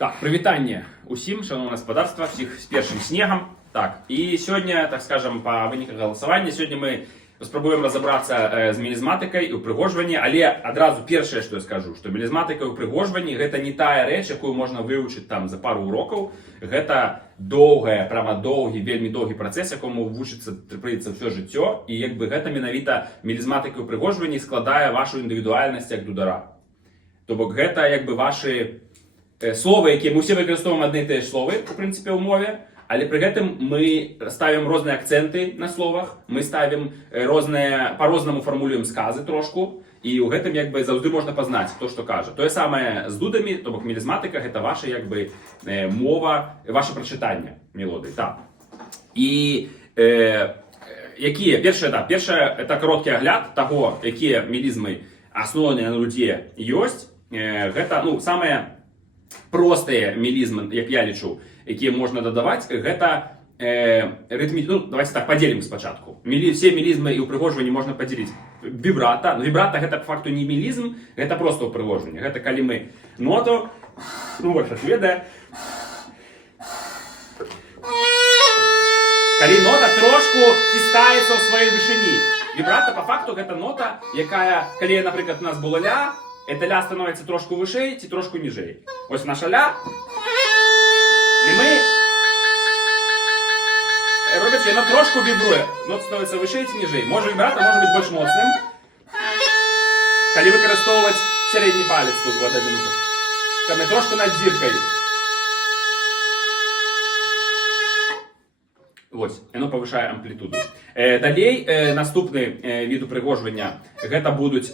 Так, привітання усім, шановне господарство, всіх з першим снегом. Так, і сьогодні, так скажем, по виниках голосування, сьогодні ми спробуємо розібратися з мелізматикою і упригожуванні, але одразу перше, що я скажу, що мелізматика і упригожуванні – це не та річ, яку можна вивчити там за пару уроків. Це довгий, прямо довгий, вельми довгий процес, якому вчиться прийдеться все життя. І якби це менавіта мелізматика і упригожуванні складає вашу індивідуальність як дудара. Тобто це якби ваші слова, які ми всі використовуємо одне і те ж слово, в принципі, у мові, але при цьому ми ставимо різні акценти на словах, ми ставимо по-різному формулюємо скази трошку, і у цьому якби завжди можна познати, хто що каже. То саме з дудами, тобто мелізматика – це ваша якби мова, ваше прочитання мелодії. Так. І які перше, це короткий огляд того, які мелізми основані на дуді є. Це, ну, саме прості мелізми, як я лічу, які можна додавати, це ритмічні. Ну, давайте так, поділимо спочатку. Всі мелізми і упригожування можна поділити. Вібрато. Ну, вібрато – це по факту не мелізм, це просто упригожування. Це коли ми ноту, ну, ось шведа. Коли нота трошку хистається у своїй вишині. Вібрато, по факту, це нота, яка, коли, наприклад, у нас було ля, это ля становится трошку выше, ті трошку ниже. Ось наша ля. І ми, роблячи, воно трошку вібрує. Нота становиться вище, ті ниже. Може вібрато, може бути більш моцним. Коли використовувати середній палець тут, вот один. Ми трошку над зіркою. Ось, воно повишає амплітуду. Далі, наступний від упригожування, це будуть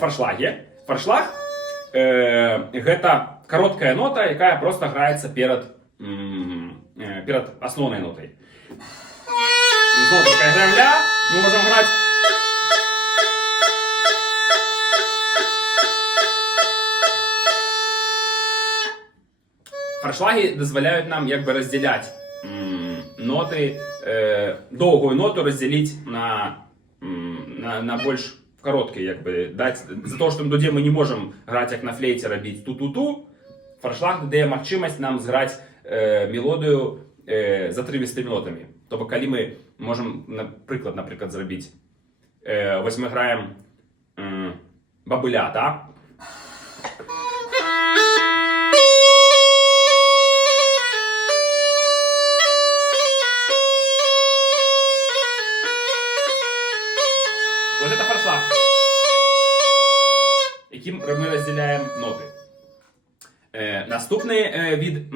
форшлаги. Форшлаг – це коротка нота, яка просто грається перед основною нотою. Знову таки граємо ля, ми можемо грати. Форшлаги дозволяють нам якби розділяти ноти, довгу ноту розділити на більш короткі, якби, дати, за те, що тоді ми не можемо грати, як на флейті, робити ту-ту-ту, форшлаг дає можливість нам зграти мелодію затривістими нотами. Тобто, коли ми можемо, наприклад, зробити, ось ми граємо бабуля, так? Вот это форшлаг, яким ми розділяємо ноти. Наступний від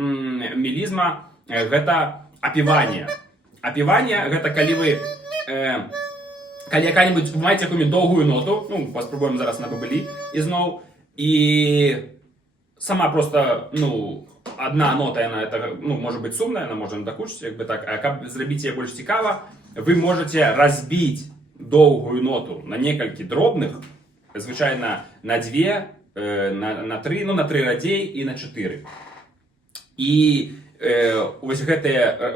мелізма – це опівання. Опівання – це коли ви, коли яка-небудь, ви маєте якусь довгу ноту, ну, спробуємо зараз на бабелі і знову, і сама просто, ну, одна нота, вона, ну, може бути сумна, вона може не докучити, якби так, а як зробити її більш цікаво, ви можете розбити довгую ноту на несколько дробних, звичайно, на 2, на 3, ну, на 3 радей і на 4. І ось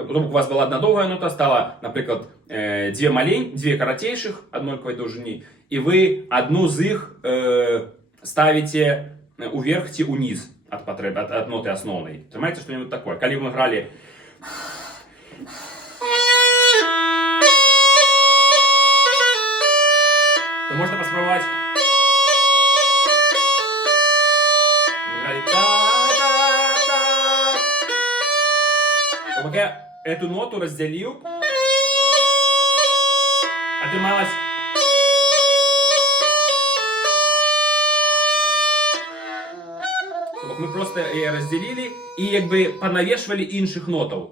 у вас була одна довга нота, стала, наприклад, 2 коротейших однакової довжини, і ви одну з їх ставите уверх чи униз от ноти основної. Понимаете, что-нибудь такое? Коли ми грали то можна поспробувати. Тобто я эту ноту розділив, отрималась ми просто її розділили і якби понавішували інших нотів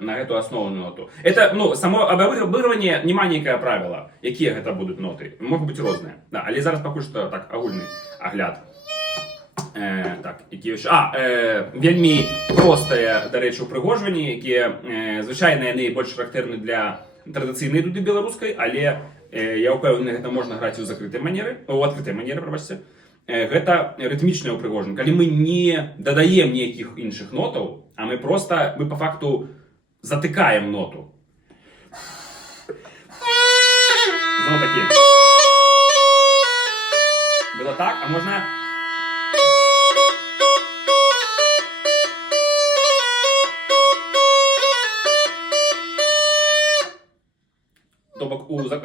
на эту основную ноту. Это, ну, само обыгрывание не маленькое правило, які это будуть ноти. Можуть бути різні. Да, але зараз поки що так огульний огляд. Так, які ще. Вельми просте, до речі, упригожування, які, звичайно, вони більш характерні для традиційної дуди білоруської, але я впевнений, це можна грати у закритій манері, у відкритій манері, пробачте. Це ритмічне упригоження, коли ми не додаємо ніяких інших нотів, а ми просто, ми по факту затикаємо ноту. Знову таки. Було так, а можна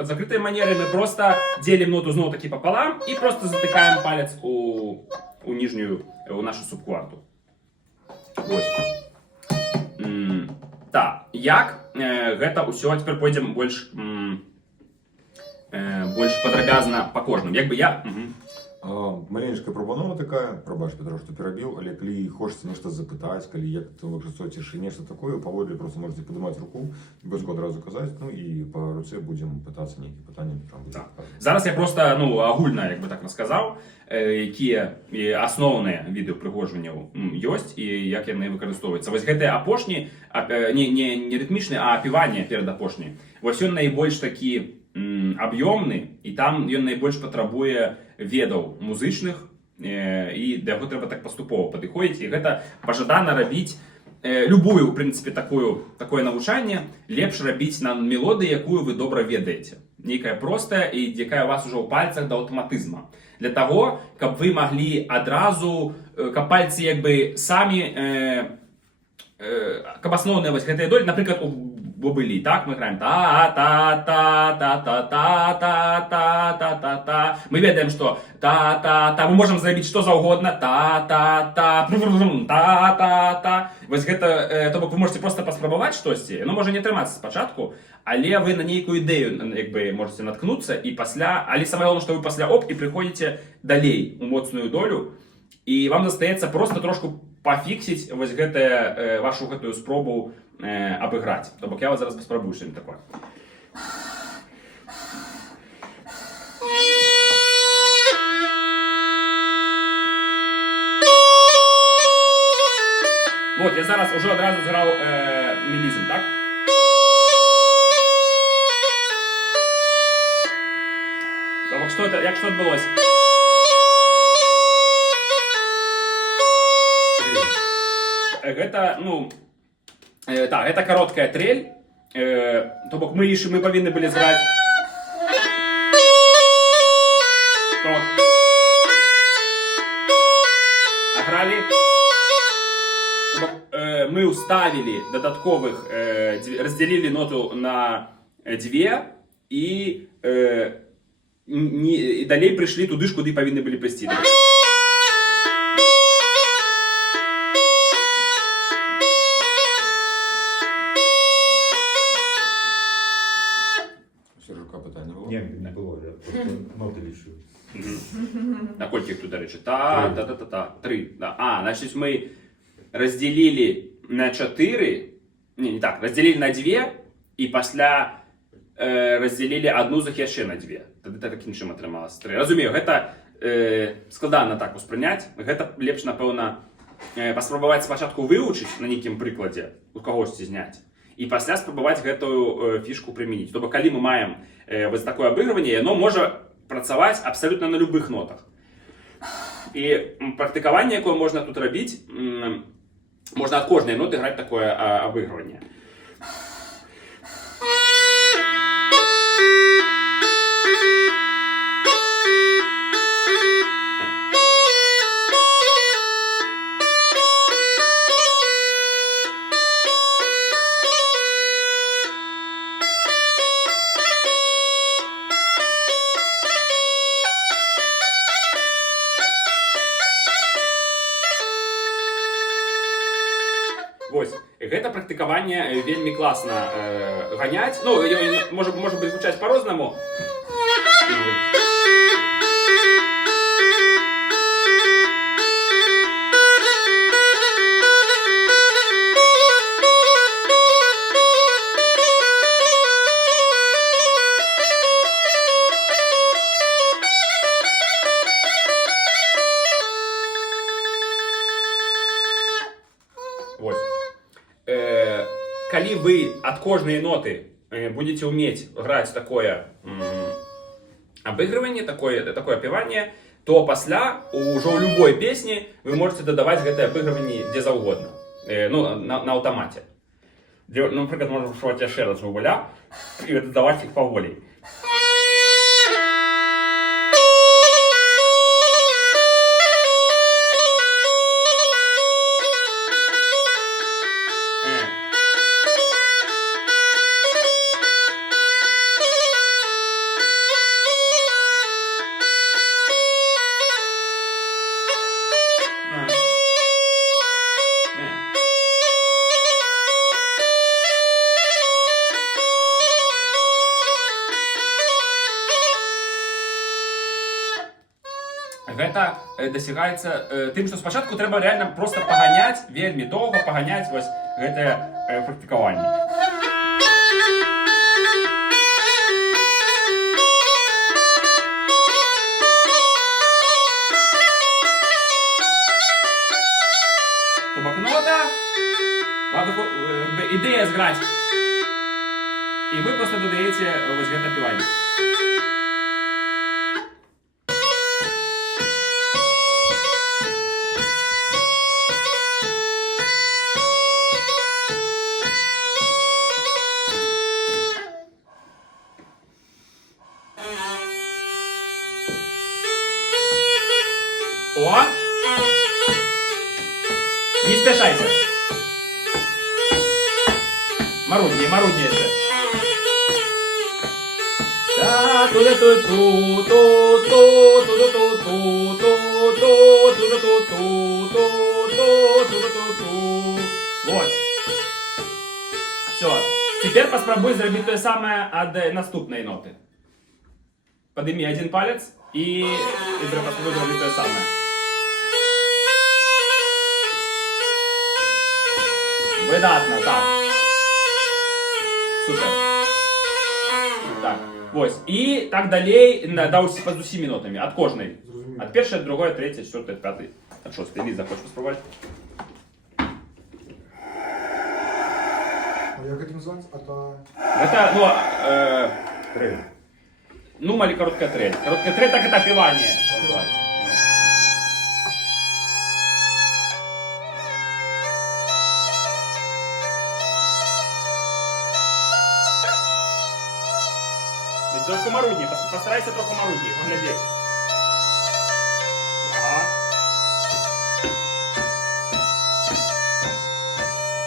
под закрытой манерой мы просто делим ноту знову таки пополам и просто затыкаем палец у нижнюю, у нашу субкварту. Ось. Так, як гэта ўсё, цяпер пойдзем больш падрабязна па кожным. Як бы я... Маленечкая прабанова такая, прабач, Петро, што перабіў, але калі хочаце нешта запытаць, калі як то часоце нешта такое, паводле просто можете падымаць руку, без адразу казаць, ну і па руцэ будзем пытацца нейкія пытанні. Так. Зараз я просто агульна, як бы так сказаў, якія асноўныя віды ўпрыгожванняў ёсць і як яны выкарыстоўваюцца. Вось гэтыя апошні, не рытмічны, а апіванне перад апошні. Вось ён найбольш такі аб'ёмны, і там ён найбольш патрабуе ведаў музычных, і да яго трэба так паступова падыходзіць, і гэта пажадана рабіць любую, у прынцыпе, такое навучанне лепш рабіць на мелодыі, якую вы добра ведаеце. Нейкая простая і якая у вас ужо ў пальцах да аўтаматызма. Для таго, каб вы маглі адразу, каб пальцы як бы самі, каб асноўныя вось гэтыя долі, напрыклад, у бобылі, так, мы граем та-та-та-та-та-та-та-та-та-та-та. Мы ведаем, што та-та-та, мы можам зрабіць што заўгодна, та-та-та, та-та-та. Вось гэта, то бок вы можете просто паспрабаваць штосьці, яно можа не атрымацца спачатку, але вы на нейкую ідэю як бы можете наткнуцца і пасля, але самае галоўнае, што вы пасля і прыходзіце далей у моцную долю, і вам застаецца просто трошку пафіксіць вось гэтае, вашу гэтую спробу абыграць. То бок я вас зараз паспрабую што-нибудь такое. Вот, я зараз уже одразу зграв мелізм, так? То бок што як што адбылося? Гэта, так, это короткая трель, то бок мы павінны былі зграць. Агралі. Мы уставили додатковых, разделили ноту на две и далей пришли туды ж, куды павінны былі прыйсці. Не было, я просто ноты лічу. На колькі тут, до речі? Та-та-та-та. 3. Значит, мы разделили на 4, не так, разделили на 2 и пасля разделили одну з іх яшчэ на 2. Тады такім чым атрымалася 3. Разумею, гэта складана так успрыняць. Гэта лепш, напэўна, паспрабаваць спачатку вывучыць на нейкім прыкладзе, у кагосьці зняць, і пасля спрабаваць гэтую фішку прымяніць. То бок, калі мы маем вось такое абыгрыванне, яно можа працаваць абсалютна на любых нотах. І практыкаванне, якое можна тут рабіць, можна ад кожнай ноты граць такое абыгрыванне. Вось, гэта практыкаванне вельмі класна ганяць. Ну, можа быць гучаць па-рознаму. Вось. Калі вы ад кожнай ноты будете уметь граць такое абыгрыванне, такое апяванне, то пасля ўжо ў любой песні вы можете дадаваць гэтае абыгрыванне дзе заўгодна, на аўтамаце. Напрыклад, можна пашываць яшчэ раз вугаля і дадаваць іх паволей. гэта дасягаецца тым, што спачатку трэба реально просто паганяць, вельмі доўга паганяць вось гэтае практыкаванне. Ідэя зграць. І вы просто додаеце вось гэта піванне. О! Не спешайся. Маруднее, маруднее еще. Вот. Все. Теперь попробуй сделать то же самое от наступной ноты. Подними один палец и попробуй сделать то же самое. Выдатно, так. Супер. Так, ось. І так далей з усіми нотами. От кожної. От першої, от другої, от третьої, четвертої, от п'ятої, от шостої. Ліза, хочеш спробувати? А як це називається? Это, ну, трель. Ну, или короткая трель. Короткая трель, так это певание называется. Трохи марудні, постарайся трохи марудні, погляди. Ага.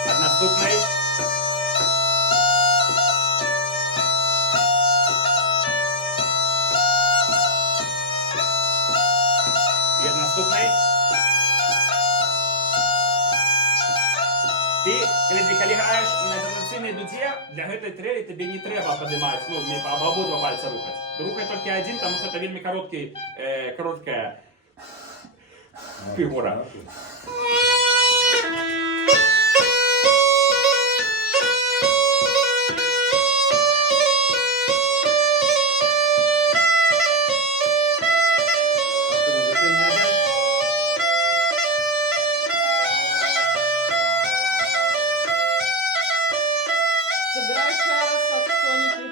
От наступний. І от наступний. Ти, коли граєш на традиційній дуді, для гэтай трелі тобі не треба піднімати, ну, обидва пальця рухати. Рухай тільки один, тому що це вельми коротка фігура. Забирай ще раз от тоніки.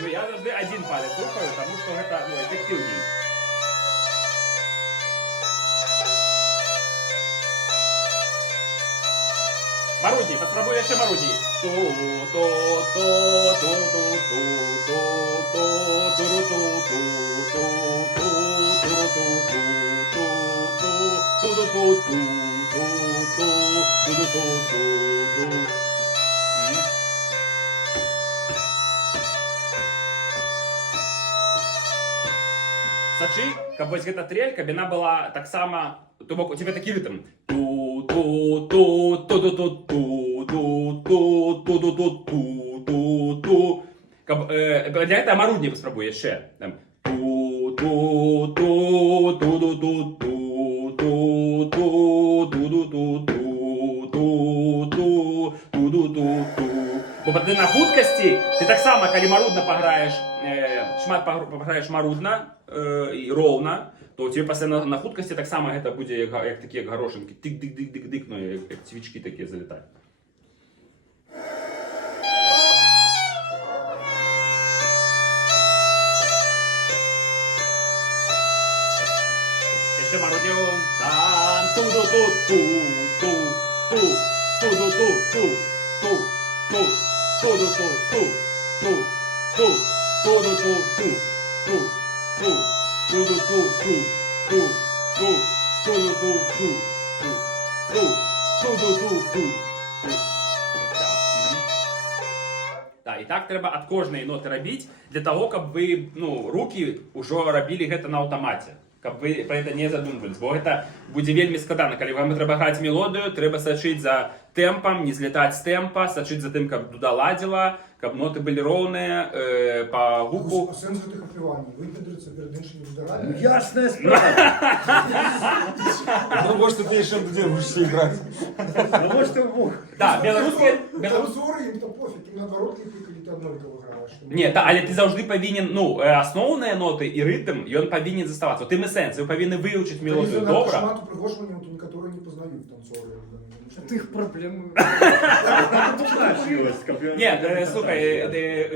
Ну, я завжди один палець рухаю, тому що це, ну, ефективніше. Марудні, попробуй ще марудні. Сачи, каб вось гэта трель, каб яна была так само, то бок у тебя такі ритм. Каб для этого марудні паспрабуй яшчэ. Там бо ты на хуткасці, ты так само, калі марудна паграеш, шмат паграеш марудна і роўна, то у тебе пасля на хуткасці так само гэта будзе як такія гарошынкі, тык-дык-дык-дык-дык, ну як цвічкі такія залетаюць. Яшчэ марудню. Там Так, і так трэба ад кожнай ноты рабіць, для того, каб вы, ну, рукі ўжо рабілі гэта на аўтамаце. каб вы про это не задумывались, бо гэта будзе вельмі складана, калі вам трэба граць мелодыю, трэба сачыць за тэмпам, не злетаць з тэмпа, сачыць за тым, каб дуда ладзіла, каб ноты былі роўныя, па гуку. А сэнс гэтых апрыванняў? Выпендрыцца перад іншымі дударамі? Ясная справа. Ну, может, ты еще будешь все играть. Ну, может, и Бог. Да, беларускія... Танцоры ім то пофіг, ім наадварот ліпей, калі ты аднолькава граеш. Не, але ты заўжды павінен, ну, асноўныя ноты і рытм, ён павінен заставацца. Тым і сэнс, вы павінны вывучыць мелодыю добра. Шмат упрыгожванняў, то некаторыя не пазнаюць танцоры. Это их проблемы. Не, слухай,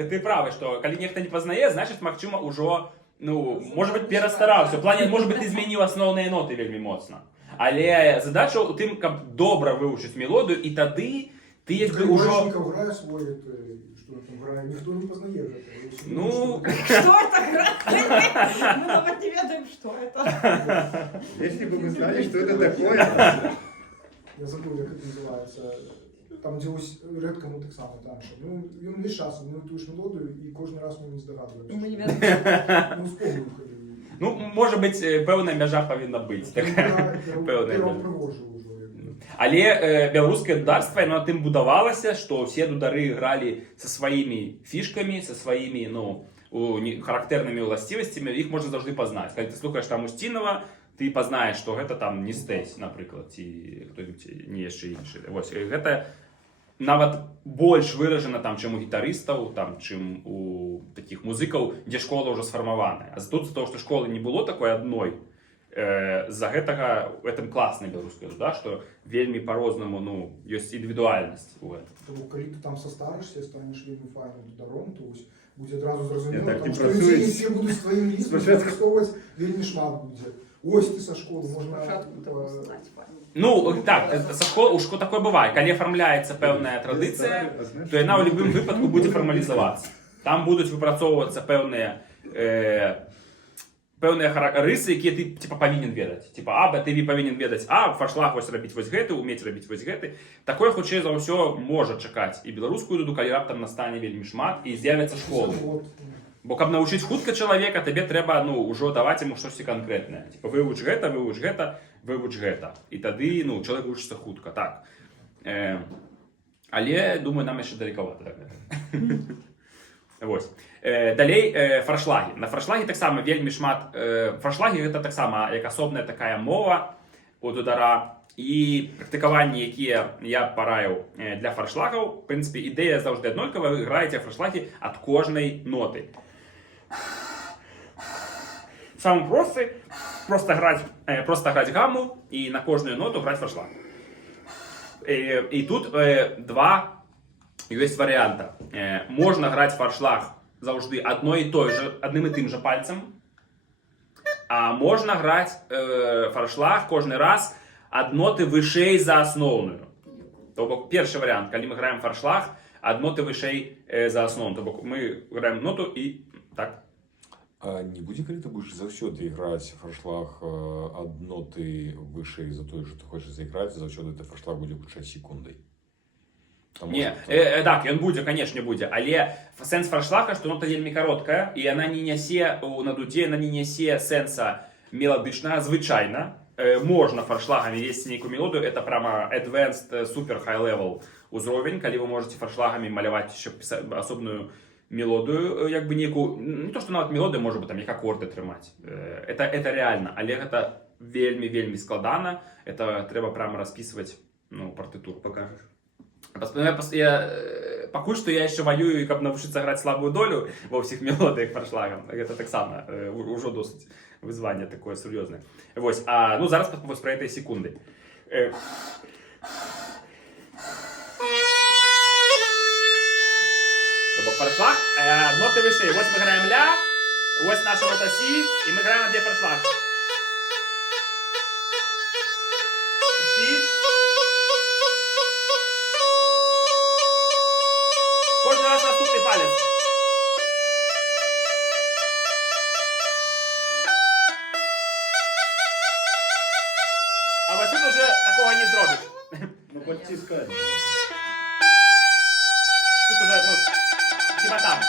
ты правы, што калі нехта не пазнае, значыць, магчыма, ужо, ну, можа быць, перастараўся. В плане, можа быць, ты змяніў асноўныя ноты вельмі моцна. Але задача ў тым, каб добра вывучыць мелодыю, і тады ты як бы ўжо... Грае свой, што там грае, ніхто не пазнае гэта. Ну... Что это? Мы нават не ведаем, что это. Если бы мы знали, что это такое. Я забыл, як это называецца. Там, дзе рэдка мы таксама танчым. Ну, ён весь час, мы тую ж мелодыю, і кожны раз мы не здагадваемся. Мы не ведаем. Ну, спомню, калі... Ну, можа быць, пэўная мяжа павінна быць. Пэўная мяжа. Але беларускае дударства, яно тым будавалася, што ўсе дудары гралі са сваімі фішкамі, са сваімі, ну, характэрнымі ўласцівасцямі, іх можна заўжды пазнаць. Калі ты слухаеш там Устінова, ты пазнаеш, што гэта там не Стэсь, напрыклад, ці хто-нибудь не яшчэ іншы. Вось, гэта нават больш выражана там, чым у гітарыстаў, там, чым у такіх музыкаў, дзе школа ўжо сфармаваная. А тут з-за того, што школы не было такой адной, з-за гэтага в этом класная беларуская дуда, што вельмі па-рознаму, ну, ёсць індывідуальнасць у гэтым. Тому, калі ты там састарышся, станеш вельмі файным дударом, то будзе адразу зразумела, так не што працуюць. все будуць тваім лістам выкарыстоўваць вельмі шмат будзе. Ось ты са школы, можна... Ну, так, у школы такое бывае. Калі афармляецца пэўная традыцыя, то яна ў любым выпадку будзе фармалізавацца. Там будуць выпрацоўвацца пэўныя рысы, якія ты типа павінен ведаць. Типа, ты павінен ведаць, фаршлаг вось рабіць вось гэты, умець рабіць вось гэты. Такое, хутчэй за ўсё, можа чакаць і беларускую дуду, калі раптам настане вельмі шмат і з'явяцца школы. Бо каб навучыць хутка чалавека, табе трэба, ну, ўжо даваць яму штосьці канкрэтнае. Типа, вывуч гэта, вывуч гэта, вывуч гэта. І тады, ну, чалавек вучыцца хутка, так. Але, думаю, нам яшчэ далекавата. Вось. Далей фаршлагі. На фаршлагі таксама вельмі шмат... Фаршлагі гэта таксама як асобная такая мова у дудара. І практыкаванні, якія я параіў для фаршлагаў, в прынцыпе, ідэя заўжды аднолькава, вы граеце фаршлагі ад кожнай ноты. Самы просты, просто граць гамму і на кожную ноту граць фаршлаг. І тут два ёсць варыянта. Можна граць фаршлаг заўжды адным і тым жа пальцам, а можна граць фаршлаг кожны раз ад ноты вышэй за асноўную. То бок, першы варыянт, калі мы граем фаршлаг, ад ноты вышэй за асноўную. То бок, мы граем ноту і так. А не будзе, калі ты будзеш заўсёды іграць фаршлаг ад ноты вышэй за тое, што ты хочаш зайграць, заўсёды ты фаршлаг будзе гучаць секундай? Не, так, ён будзе, канешне будзе, але сэнс фаршлага, што нота вельмі кароткая, і яна не нясе, на дудзе яна не нясе сэнса меладычнага, звычайна. Можна фаршлагамі весці нейкую мелодыю, это прямо advanced, super high level узровень, калі вы можете фаршлагамі маляваць асобную мелодыю, як бы нейкую, не то, што нават мелодыя можа быць там як акорды трымаць. Это реально, але гэта вельмі складана, это трэба прямо распісваць, ну, партытуру. Покажешь. Пакуль што я яшчэ ваюю, каб навучыцца граць слабую долю ва ўсіх мелодыях фаршлагам. Гэта таксама ўжо досыць вызванне такое сур'ёзнае. Вось, ну зараз вось пра этой секунды. Фаршлаг, ноты вышэй. Вось мы граем ля, вось наша нота сі, і мы граем адзе фаршлаг. Сі. Кожны раз наступны палец. А вось тут уже такого не зробиш. Ну, подтискай. Тут уже, ну, хіба так.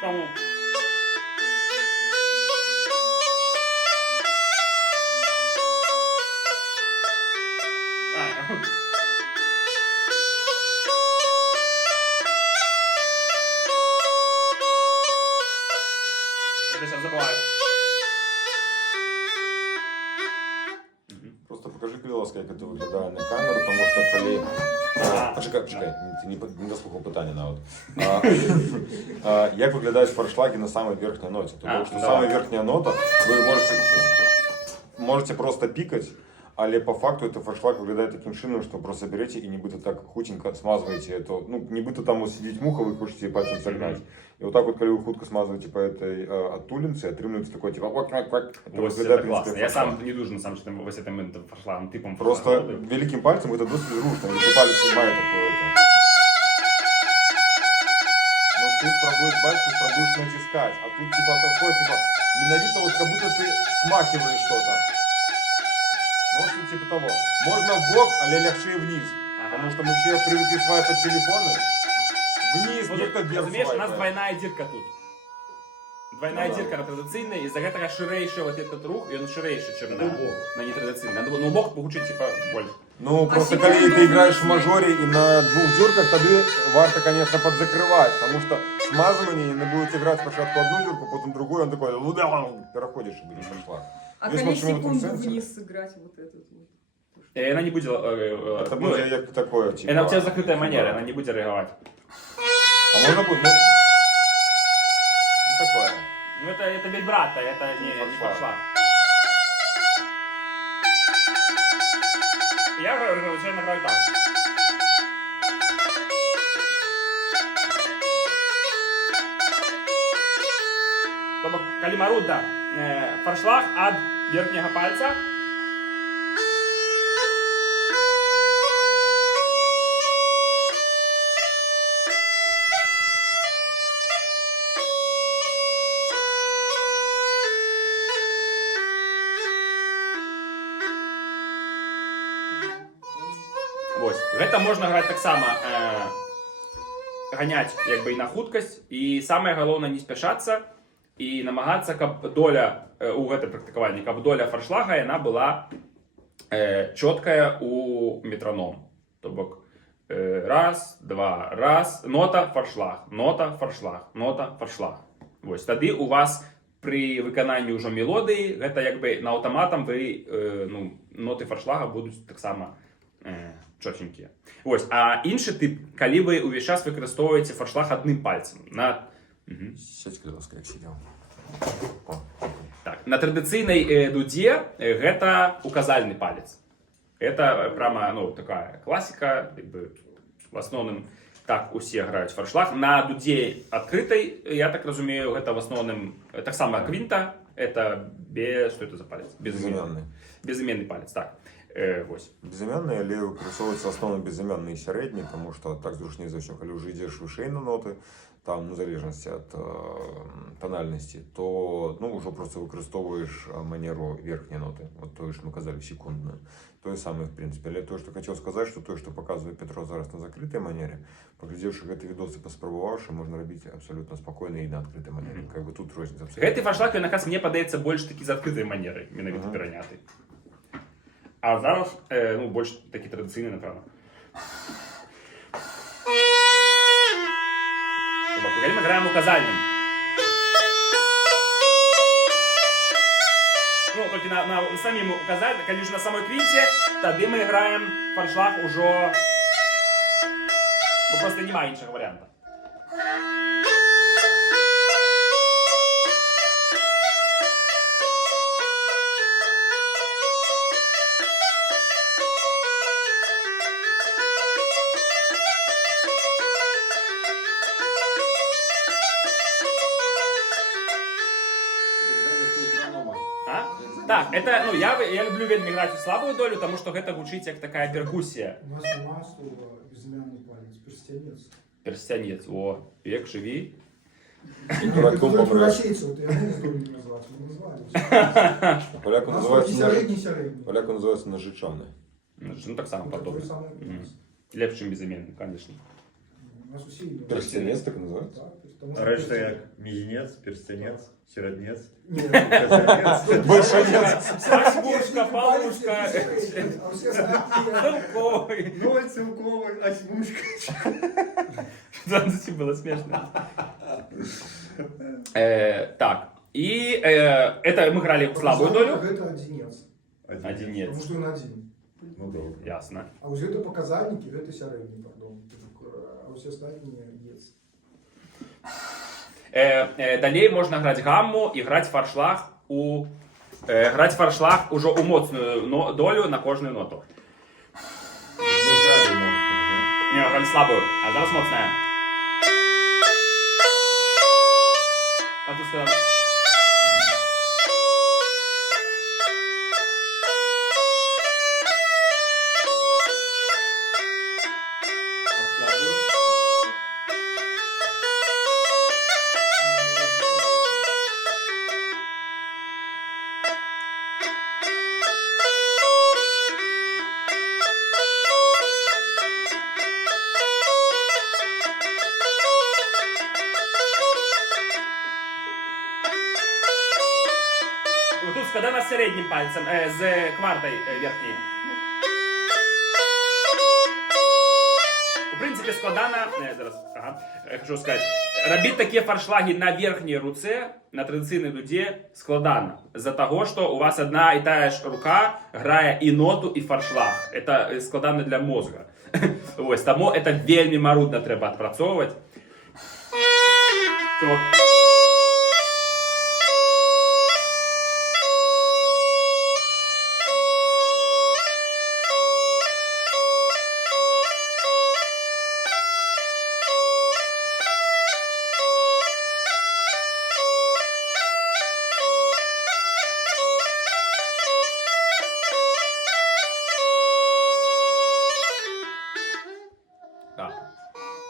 Тому... Это сейчас забываю. Просто покажи, будь ласка, як це виглядає на камеру, тому що коли... Почекай, ти не дослухав питання навіть. Як виглядають форшлаги на самій верхній ноті? Тому що давай. сама верхня нота, ви можете просто пікати, але по факту это форшлаг виглядає таким чином, що просто берете і нібито так хутенько смазуєте это, ну, нібито там ось сидить муха, ви хочете її пальцем согнати. І отак от, коли ви хутко смазуєте по этой оттулинці, отримується такой, типа, вак-вак-вак. Вот это классно. Я сам не дуже, на самом деле, ось этим форшлагом, типом Просто форшлага. великим пальцем это досить зручно, если палец снимает такое это. Но ты спробуешь, бачишь, ты спробуешь натискать, а тут типа такое, типа, миновито вот как будто ты смахиваешь что-то. Ну, что типа того. Можно в бок, але легче вниз. Потому что мы все привыкли свайпать телефоны. Вниз, Вот, никто без разумеешь, у нас свайпает. двойная дирка тут. Двойная Ну да. дирка на традиційний, і за этого ширейший вот этот рух, і він ширейший, чем на, Ну, бок. на нетрадиційний. Ну, бок получить, типа, больше. Ну, просто сегодня когда ты можно играешь в снять. мажоре и на двух дюрках, тогда варто, конечно, подзакрывать, потому что смазывание не будет играть сначала одну дюрку, потом другую, он такой, переходишь и будешь шла. А Есть коли максимум секунду сенсора. вниз сыграть вот этот вот. Она не будет... Это ну, будет як такое, типа... она у тебя закрытая манера, она не будет реагировать. А можно будет, ну, такое. Ну, это вибрато, это не Форшлаг. форшлаг. Я звичайно граю так. Тобто калімаруда форшлаг від верхнього пальця. Ось. Гэта можна граць таксама ганяць як бы і на хуткасць, і самае галоўнае не спяшацца і намагацца, каб доля у гэтым практыкаванні, каб доля фаршлага яна была чёткая у метраном. То бок раз, два, раз, нота, фаршлаг, нота, фаршлаг, нота, фаршлаг. Вось тады у вас при выкананні ўжо мелодыі гэта як бы на аўтаматам вы ну, ноты фаршлага будуць таксама чотенькие. Ось. А іншы тип, калі ви увесь час використовуєте форшлаг одним пальцем. Сядь, будь ласка, як сидел. Так. На традиційній дуді гэта указальний палец. Это прямо ну, такая классика. В основном так усе грають форшлаг. На дуді відкритій, я так розумію, гэта в основном так само квинта. Это без... Что это за палец? Безымянный. Безыменный палец, так. Ось. Безымянный, але выкарыстоўваюцца в основном безымянный і сярэдні, потому что так зручней за ўсё, калі ўжо ідзеш вышэй на ноты, там, ну, в залежнасці ад тональнасці, то, ну, ўжо просто выкарыстоўваеш манеру верхняй ноты, вот тое, што мы казалі, секундную. Тое самае, в принципе. Але тое, што хацеў сказаць, што тое, што паказвае Петро зараз на закрытай манере, паглядзеўшы гэты відос і паспрабаваўшы, можна рабіць абсалютна спакойна і на адкрытай манере. Как бы тут розніца абсалютна. Гэты форшлаг, ён, наказ, мне падаецца больш такі з адкрытай манерай, менавіта пераняты. А зараз, ну, больш такі традыцыйны, напэўна. Калі мы граем указальным. Ну, толькі на самім указальным, калі ж на самой квінце, тады мы граем форшлаг ужо... Бо просто нема іншага варыянта. А? Так, это, ну, я люблю вельмі граць у слабую долю, тому што гэта гучыць як такая перкусія. У нас немає слова безымянный палец, перстянец. Перстянец, о, век живи. Дураком помреш. Превращается, вот я не знаю, как назвать, мы назвали. Поляку У нас називається сярэдні, сярэдні. Поляку називається ножичане. Ну, так само Вот такой подобно. самый Лепш, чим безыменный, конечно. У нас усі іменно. Перстенец так называется? Так, тобто, тому що Решта перстень- як мізинець, перстенець, середнець, Ні, казанець. Большанец. Осьмушка, палушка, А всі остальні... Целковий. Ноль, цілковий, осьмушка. Это было смешно. Так, и это мы играли в слабую долю. Гэта адзінец. Одинец. Тому що він один. Ну, добре. Ясно. А ось гэта показальнікі, гэта сярэдні, пардон. А ўсе астатнія ец. Далей можна граць гамму і граць фаршлаг у граць фаршлаг ужо у моцную долю на кожную ноту. Ми грали моцно, ні? Не, гралі слабую, а зараз моцная. А тут сказав. А слабо? Тут складана з середнім пальцем, з квартой верхньої. У принципі, складана, зараз, хочу сказати, робити такі фаршлаги на верхній руці, на традиційній дуді, складано. За того, що у вас одна і та ж рука грає і ноту, і фаршлаг. Це складано для мозга. Ось, тому це вельми марудно треба відпрацьовувати. Вот.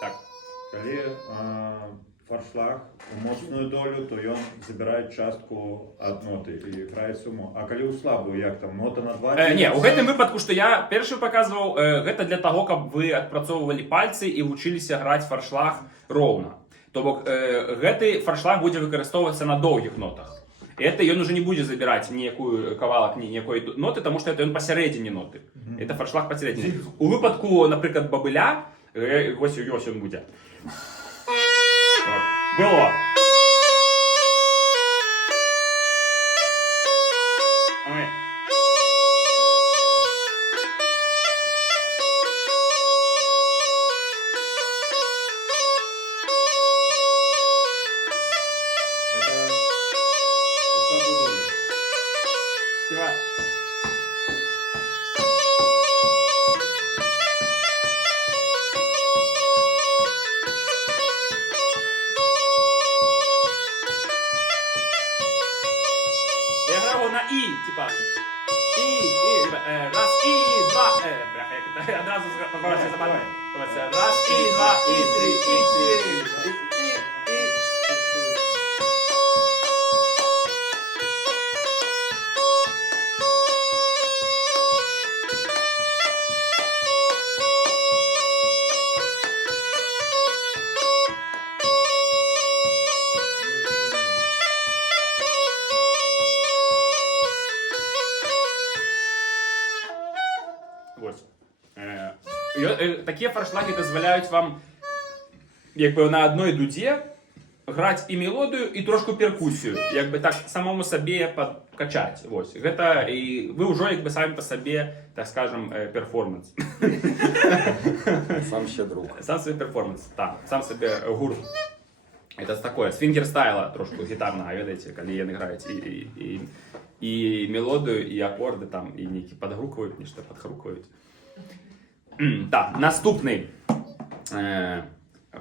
Так. Коли фаршлаг у моцную долю, то ён забирає частку ад ноти і грає суму. А коли у слабую, як там, нота на 2? Не, у гэтым выпадку, што я першы паказваў, гэта для таго, каб вы адпрацоўвалі пальцы і вучыліся граць фаршлаг роўна. То бок гэты фаршлаг будзе выкарыстоўвацца на доўгіх нотах. І это ён уже не будзе забіраць ніякую кавалак, ніякой ноты, таму што это ён пасярэдзіне ноты. Это фаршлаг пасярэдзіне. У выпадку, напрыклад, бабыля, вось ён будзе. Так. Было. Ой. Співай. Я грав на І, типа. Раз, і, два, бляха, як це, одразу побачив забавно. Раз, і, два, і, три, і, чотири. Ось. Такі фаршлаги дозволяють вам якби на одній дуді грати і мелодію, і трошку перкусію. Якби так самому собі подкачати. Ось. Гэта, і ви вже якби самі по собі, так скажем, перформанс. Сам ще друг. Сам собі перформанс, так. Сам собі гурт. Это такое, свингер стайла трошку гітарного, ведаете, коли я грають і мелодію, і акорди там, і ніки подгрукують, нічто подхрукують. Так, наступний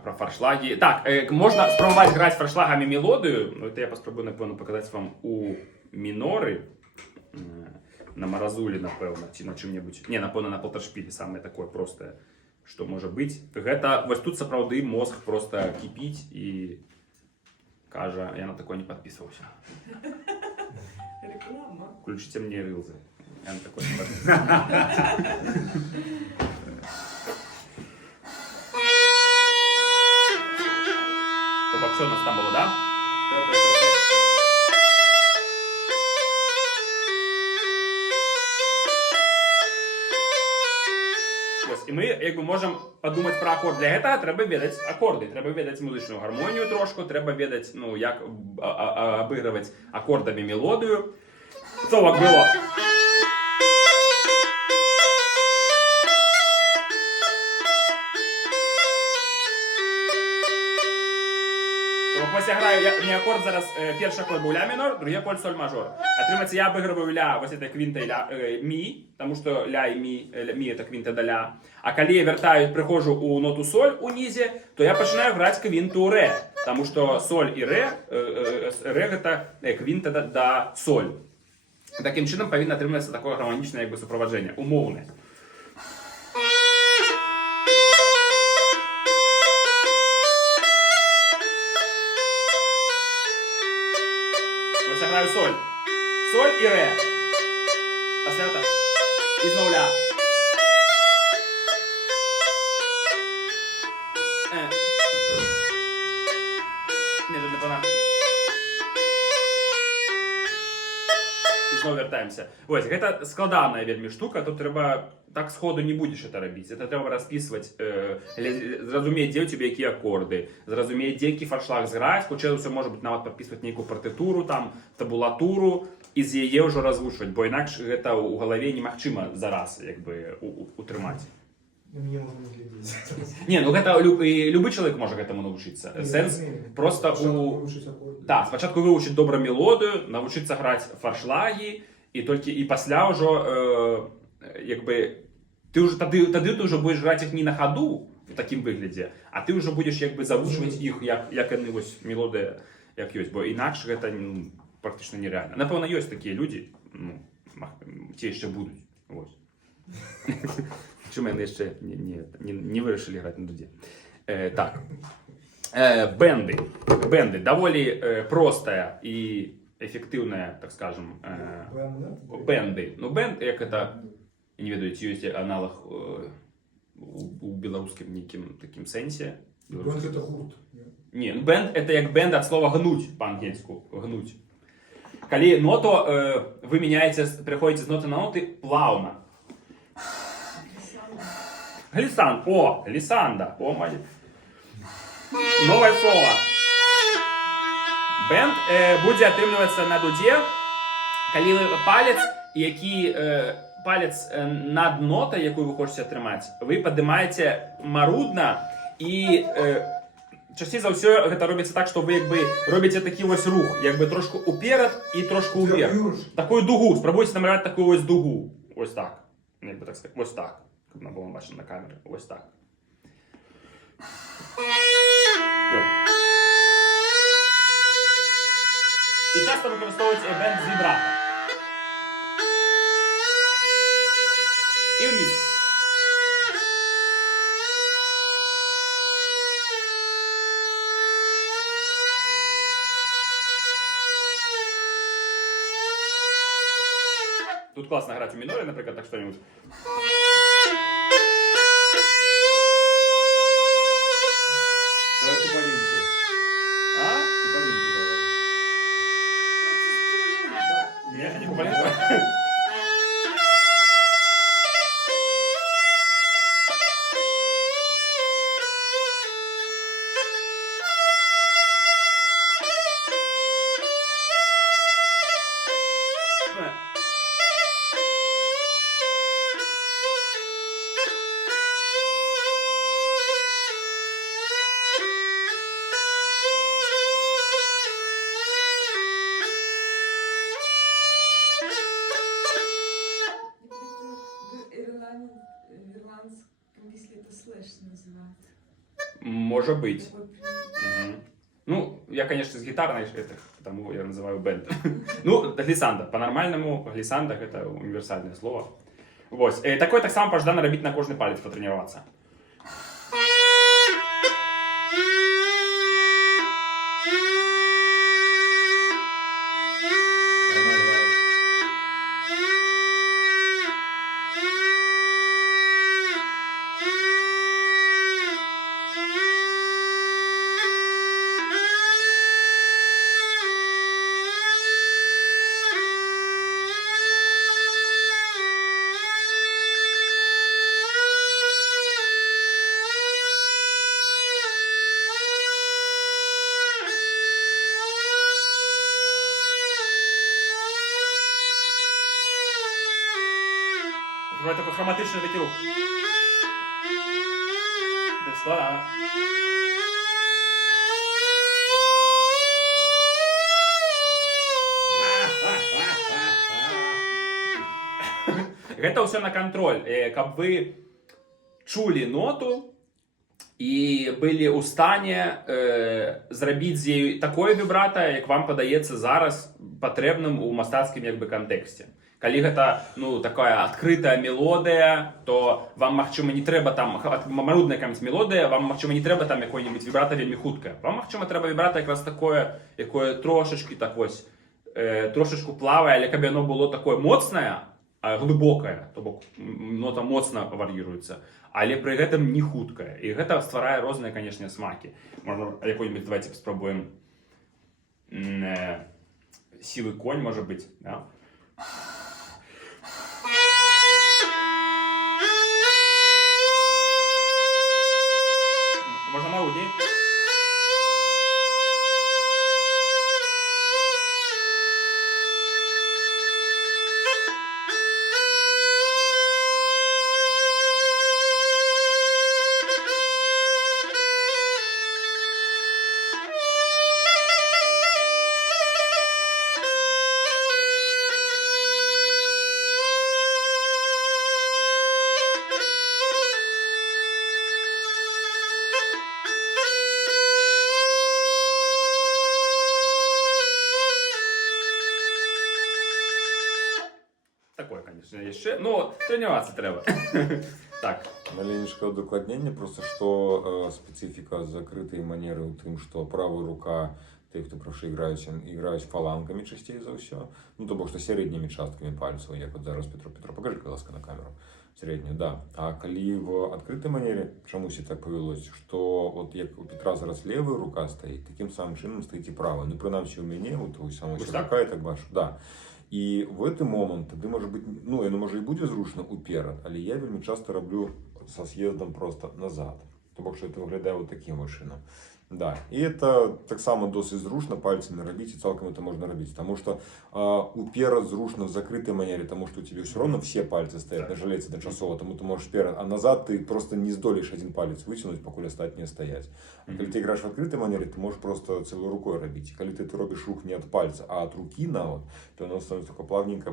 про фаршлаги. Так, можна спробувати грати фаршлагами мелодію. Ну, це я спробую, напевно, показати вам у мінори. На маразулі, напевно, чи на чим-небудь. Не, напевно, на полторшпілі, саме таке просто, що може бути. Гэта, ось тут, справді, мозг просто кипить і каже, я на таке не підписувався. Реклама. Включите мне рилзы. Я на такой не подписывался. що у нас там було, да? Ось, і ми якби можемо подумати про акорд. Для цього треба відати акорди, треба відати музичну гармонію трошку, треба відати, ну, як обігрувати акордами мелодію. Це як було. Ось я граю, мій акорд зараз, перший акорд був ля мінор, другий акорд соль мажор. Отримається, я обігрываю ля, ось це квінта і ля, мі, тому що ля і мі це квінта до ля. А коли я вертаю, приходжу у ноту соль у низі, то я починаю грати квінту ре, тому що соль і ре, ре це квінта до соль. Таким чином повинно отриматися таке гармонічне якби супроводження, умовне. Ось я граю соль. Соль і ре. Після этого. І знову ля. Ні, тут не пона. І знову вертаємося. Ось, це складана вельми штука, тут треба так сходу не будеш це робити. Це треба розписувати, зрозуміти, де у тебе які акорди, зрозуміти, де який форшлаг зграти, хоча все може бути навіть підписувати якусь партитуру, там, табулатуру, і з її вже розвушувати, бо інакше це у голові немагчимо зараз якби утримати. Мені можна не глядіти. Ні, ну це любий чоловік може к этому навчитися. Сенс просто у... Так, спочатку вивчити добру мелодію, навчитися грати форшлаги, і тільки і після вже, якби, тоді ти вже будеш грати їх не на ходу, в такому вигляді, а ти вже будеш якби завушувати їх, як вони ось мелодія, як є, бо інакше це ну, практично нереально. Напевно, є такі люди, ну, ті ще будуть, ось. Чому вони ще не вирішили грати на дуді. Так. Бенды. Бенды. Доволі простая и эффективная, так скажем, бенды. Ну, бенд, як это, я не веду, є аналог у білоруському неким таким сенсі. Бенд это гурт. Ні, ну, бенд это як бенд от слова гнуть по-англійську. Гнуть. Коли ноту ви міняєте, приходите з ноти на ноти плавно. Глісан. О, глісанда. О, май. Нове слово. Бенд буде отримуватися на дуді, коли палець, який палець над нотою, яку ви хочете отримати, ви піднімаєте марудно і частіше за все це робиться так, що ви якби робите такий ось рух, якби трошки уперед і трошки вверх. Таку дугу, спробуйте намалювати таку ось дугу. Ось так. Якби так сказати, ось так. Щоб вона була бачена на камері. Ось так. І часто використовується бенд з вібрато. І вниз. Тут класно грати у мінорі, наприклад, так що-нибудь. А? Ні, не Куполінку. В ирландском, если это слэш называют. Може бути. Такой прям- Мгм. Ну, я, конечно, с гитарной, потому я называю бенд. Ну, глиссанда. По-нормальному глиссанда – это универсальное слово. Вот. Такое так само пождано робить на кожный палец, потренироваться. Робить такий хроматичний такий рух. Без скла. Гэта ўсё на кантроль, каб вы чулі ноту і былі ў стане зрабіць з ёй такое вібрата, як вам падаецца зараз патрэбным у мастацкім як бы кантэксце. Калі гэта такая адкрытая мелодыя, то вам магчыма не трэба там марудная якая-нибудь мелодыя, вам магчыма не трэба там якое-нибудь вібрата вельмі хуткае. Вам магчыма трэба вібрата якраз такое, якое трошачкі так вось трошачку плавае, але каб яно было такое моцнае, глыбокая, то бок нота моцна вар'іруецца, але пры гэтым не хуткая. І гэта стварае розныя, канешне, смакі. Можна якой-нибудь, давайте спробуем сівы конь, можа быць, да? Можна малудней? Такое, конечно, яшчэ. Ну, тренироваться трэба. Так. Маленечко удакладнення, просто что специфика закрытой манеры у тым, что правая рука тых, хто прошы играюць фалангамі часцей за ўсё. Ну, то бок, што сярэднімі часткамі пальцаў, як вот зараз Петро, покажи, ласка, на камеру. Сярэднюю, да. А калі в адкрытай манере, чамусь так павялося, што вот як у Петра зараз левая рука стаіць, такім самым чынам стаіць і правая. Ну, прынамсі, у мяне, вот у самого Сярдака, я так бачу, да. І в гэты момант тады можа быць, ну, яно можа і будзе зручна уперад, але я вельмі часта раблю со съездом просто назад. То бок, што это выглядае вот таким вот чынам. Да, и это так само досыць зручна пальцами робить, и цалкам это можно робить, потому что уперад зручна в закрытой манере, потому что у тебя все равно все пальцы стоят на жалейцы дачасова, тому ты можешь вперед, а назад ты просто не здолеешь один палец вытянуть, покуль остатние стоять. А когда ты играешь в открытой манере, ты можешь просто целой рукой робить. И когда ты робишь рух не от пальца, а от руки на вот, то оно становится только плавненько,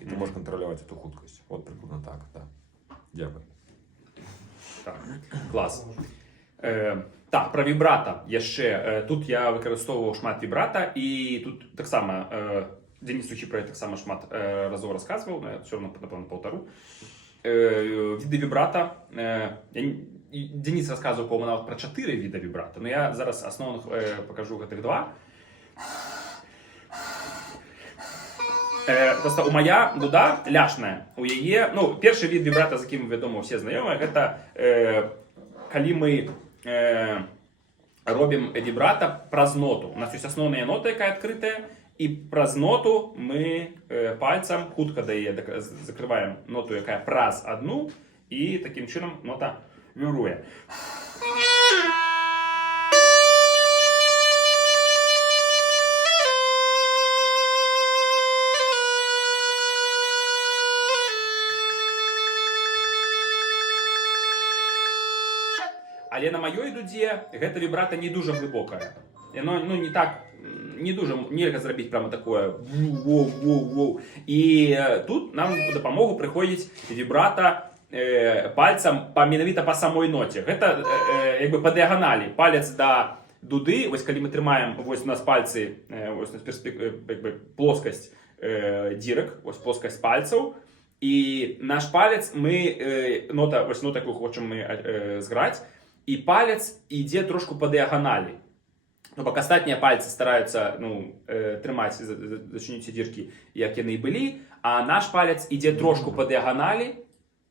и ты можешь контролировать эту хуткость. Вот прикольно так, да. Дякую. Так, клас. Так, про вібрата яшчэ. Тут я выкарыстоўваў шмат вібрата, і тут таксама Денис Ручі про это таксама шмат разоў расказваў, но я все равно, напэўна, паўтару. Віды вібрата. Денис расказваў, по-моему, нават про 4 віда вібрата, но я зараз асноўных покажу гэтых 2. Просто у моя дуда ляшная, у яе, ну, першы від вібрата, з якім, вядома, усе знаёмыя, гэта калі мы робім вібрата праз ноту. У нас ёсць асноўная нота, якая адкрытая, і праз ноту мы пальцам хутка да яе закрываем ноту, якая праз адну, і такім чынам нота вібруе. Але на маёй дудзе гэта вібрата не дужа глыбокая. Яно, ну, не так, не дужа, нельга зрабіць прямо такое воу-воу-воу. І тут нам у дапамогу прыходзіць вібрата пальцам менавіта па самой ноце. Гэта як бы па дыяганалі. Палец да дуды, вось калі мы трымаем, вось у нас пальцы, вось у нас як бы плоскасць дзірак, вось плоскасць пальцаў. І наш палец мы, нота, вось нота, якую хочам мы зграць, і палец ідзе трошку па дыяганалі. Ну, бок астатнія пальцы стараюцца, ну, трымаць, зачыніць дзіркі, як яны і былі, а наш палец ідзе трошку па дыяганалі,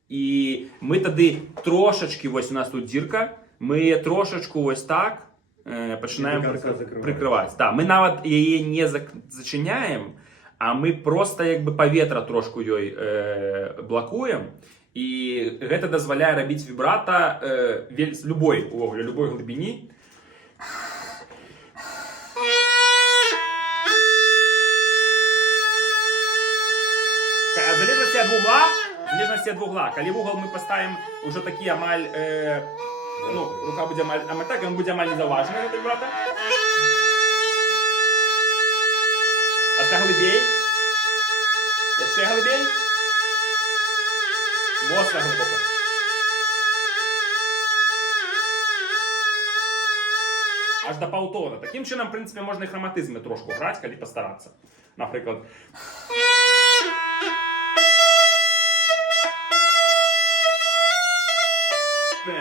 і мы тады трошачкі, вось у нас тут дзірка, мы трошачку вось так пачынаем прыкрываць. Да, мы нават яе не зачыняем, а мы проста як бы паветра трошку ёй блакуем. І гэта дазваляе рабіць вібрата любой глыбіні. В залежнасці ад вугла, в залежності від вугла. Коли вугол ми поставимо уже такі амаль, ну, рука буде амаль так, він буде амаль незаважений, це вібрато. Оста глибей. Ще глибей. Мостно глибоко. Аж до паутона. Таким чином, в принципі, можна і хроматизми трошку грати, коли постаратися. Наприклад. Ну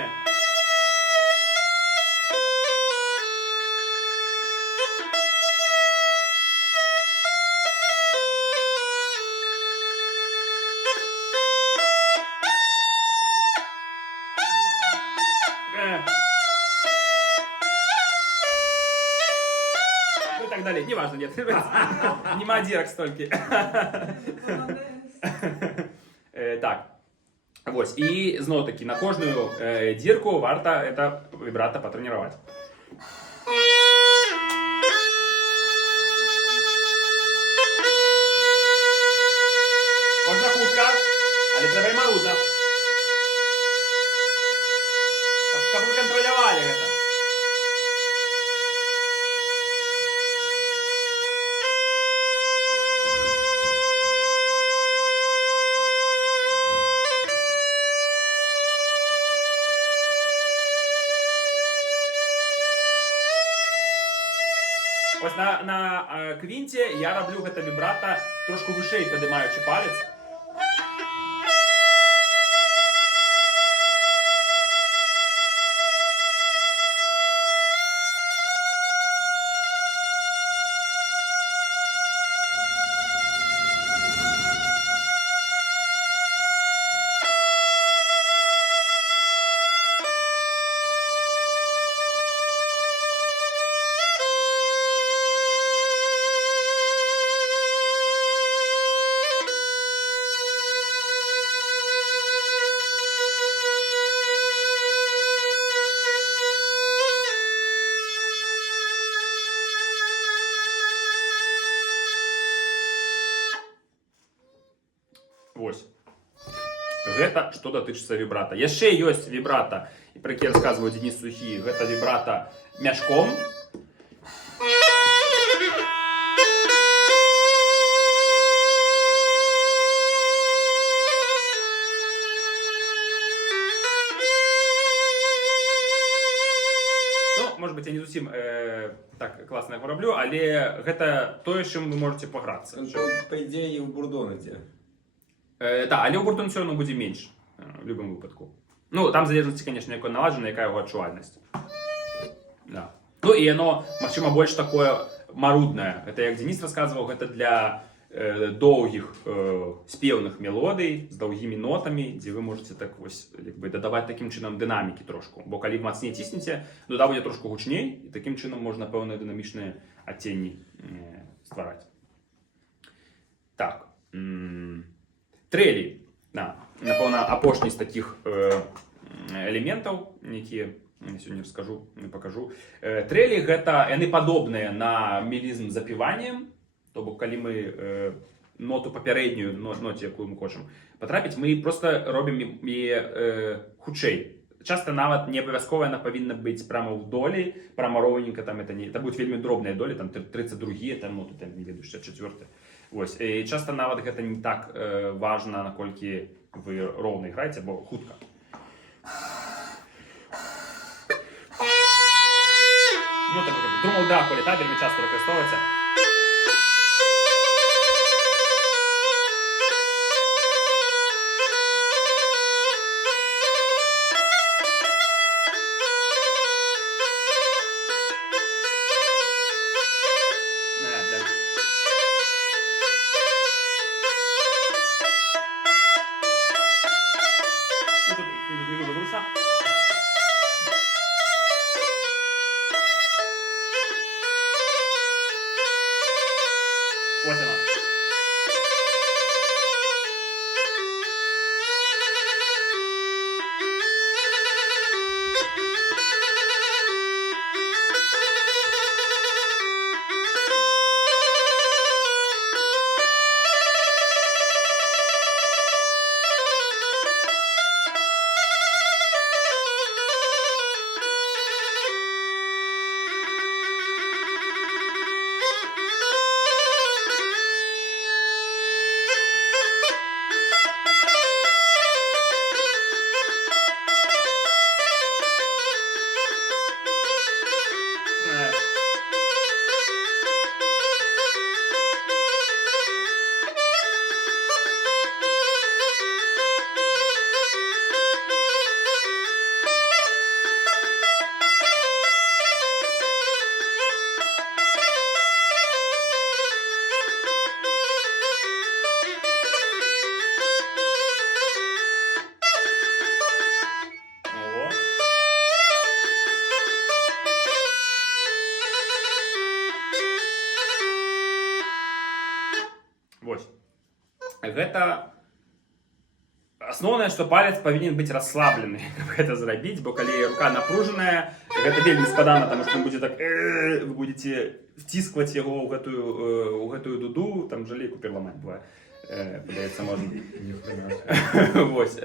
и так далее. Неважно, нет. Не мадирок столько. Так. Ось. І знову таки на кожну дірку варто это вібрато потренувати. Можна хутка, але треба і марудно. Каб ви контролювали це. Ось на квінті я роблю це вібрато трошки вище, підіймаючи палець. Ось. Гэта што датычыцца вібрата. Яшчэ ёсць вібрата, про які расказваў Денис Сухі. Гэта вібрата мяшком. Ну, может быть, я не зусім так класна яго раблю, але гэта тое, чым вы можете паграцца. По ідеі, в бурдон ідзе. Да, але ў бурдон все равно будзе менш в любым выпадку. Ну, там залежнасці, конечно, якое наладжана, якая яго адчувальнасць. Да. Ну і яно, магчыма, больш такое маруднае. Гэта, як Денис расказваў, гэта для доўгіх спеўных мелодый з даўгімі нотамі, дзе вы можете так вось якби дадаваць такім чынам дынамікі трошку. Бо калі мацней ціснеце, да будзе трошку гучней, і такім чынам можна пэўныя дынамічныя адценні ствараць. Так. Трэлі, да, напэўна, апошні з такіх элементаў, якія я сёння раскажу, пакажу. Трэлі гэта, яны падобныя на мелізм з запіваннем, то бок калі мы ноту папярэднюю, ноце, якую мы хочам патрапіць, мы просто робім яе хутчэй. Часто нават не абавязкова яна павінна быць прямо ў долі, прямо роўненька, там это будуць вельмі дробныя долі, там 32-гі, там ноты, там не ведаю, 64-й. Вось. І часто нават гэта не так важна, наколькі вы роўна іграеце, бо хутка. Ну, так, думаў, да, кваліта вельмі часто выкарыстоўваецца. Ось вона. гэта асноўнае, што палец павінен быць расслаблены, каб гэта зрабіць, бо калі рука напружаная, гэта вельмі складана, таму што будзе так, вы будете вціскваць яго ў гэтую дуду, там жалейку пераламаць бывае, падаецца, можна. Вось,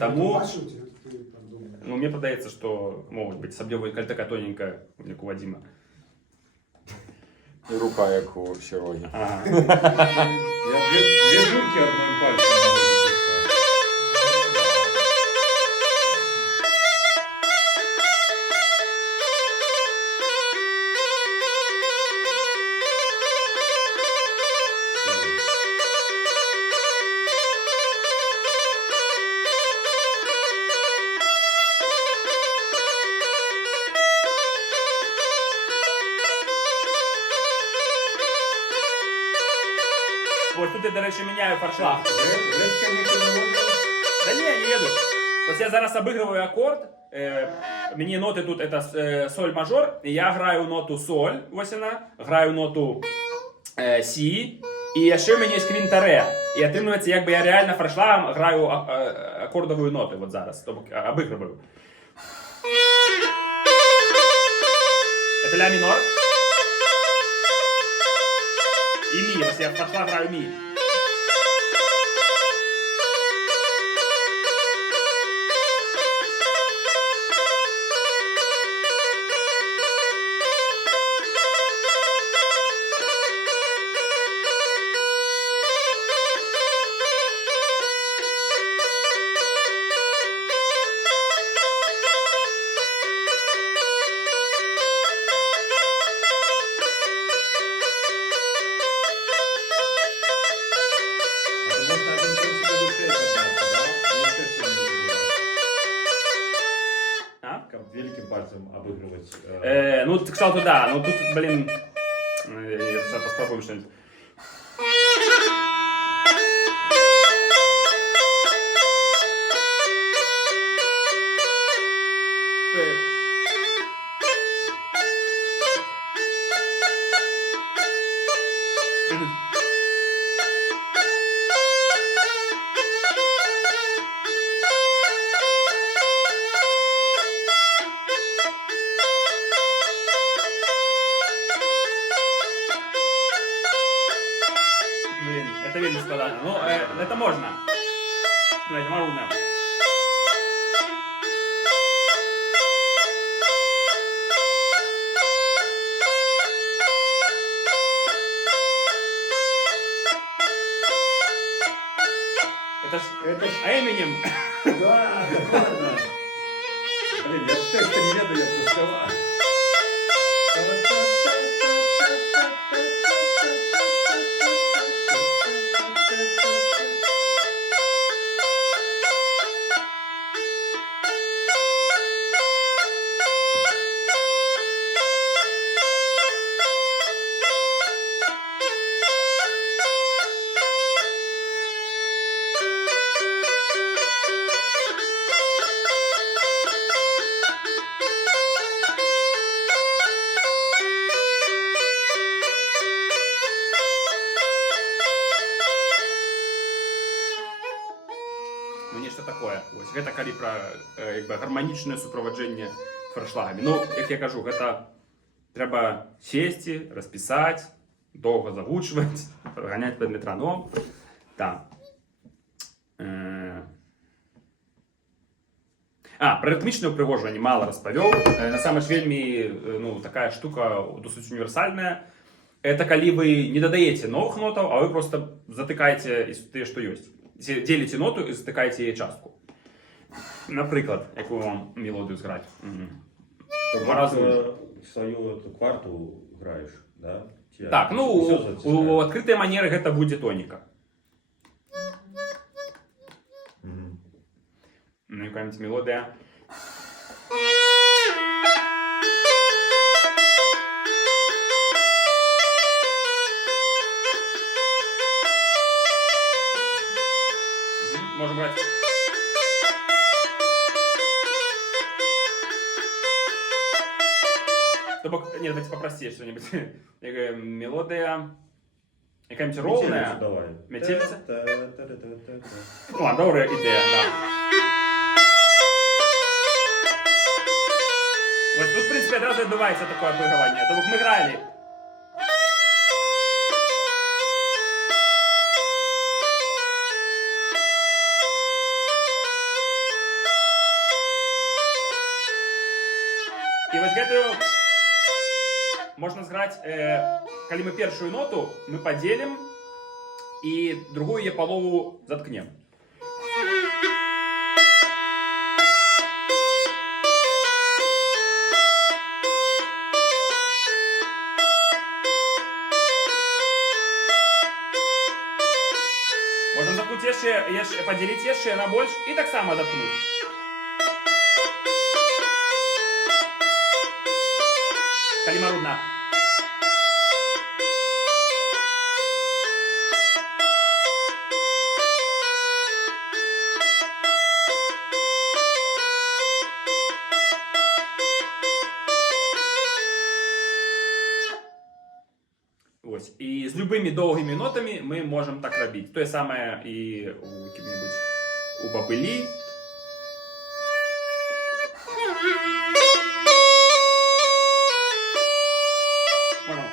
таму, Бачыў, ці ты там думаеш? ну, мне падаецца, што могуць быць, асабліва, калі такая тоненькая, як у Вадзіма. И рука, як у Сероги. Ага. Я две жуки одним пальцем могу запускать. Ось тут я, до речі, міняю фаршлаг. Резко не переводишь. Да не еду. Вот я зараз обыгрываю аккорд. Мне ноты тут это соль мажор. И я граю ноту соль, ось она. Граю ноту си. І яшчэ у мяне есть квінта ре. І атрымліваецца, як бы я реально фаршлагом граю аккордовую ноту вот зараз. То бок обыгрываю. Это ля минор. И ми. Если я фаршлаг граю ми. Можно один принцип душей подняться, да? И еще что-нибудь добавить. А? Как великим пальцем обыгрывать. Ну, к сталту, да. Ну, тут, блин, сейчас попробуем что-нибудь. Блин, это видно складано. Ну, это можно. Давайте, можно. Это ж Эминем. Да, ладно. Блин, я текста не веду, я все сказал. Ну, нешта такое. Вось гэта калі пра як бы гарманічнае суправаджэнне фаршлагамі. Ну, як я кажу, гэта трэба сесці, распісаць, доўга загучваць, ганяць пад метраном. Так. Пра рытмічнае ўпрыгожванне мала распавёў. Насамрэч вельмі, ну, такая штука досыць універсальная. Это калі вы не дадаеце новых нотаў, а вы просто затыкаеце тыя, што ёсць. Дзеліце ноту і затыкаеце яе частку. Напрыклад, якую вам мелодыю зграць. Два разы. Свою эту кварту играешь, да? Так, ну, у адкрытай манеры гэта будзе тоніка. Ну, якая-нибудь мелодія. Можем брать. Нет, давайте попростее что-нибудь. Мелодия. Якась Метелицю ровна. давай. Метелиця? Та-та-та-та-та. О, добра ідея, да. Ось тут, в принципі, одразу відбувається таке обігрування. Тому ми грали. І ось гэтую можна зграць, калі мы першую ноту мы падзелім і другую яе палову заткнем. Можем заткнуць яшчэ, падзеліць яшчэ на больш і таксама заткнуць. Калі марудна. Ось. І з любими довгими нотами ми можемо так робити. Те саме і у яким-небудь у бабилі. Можемо.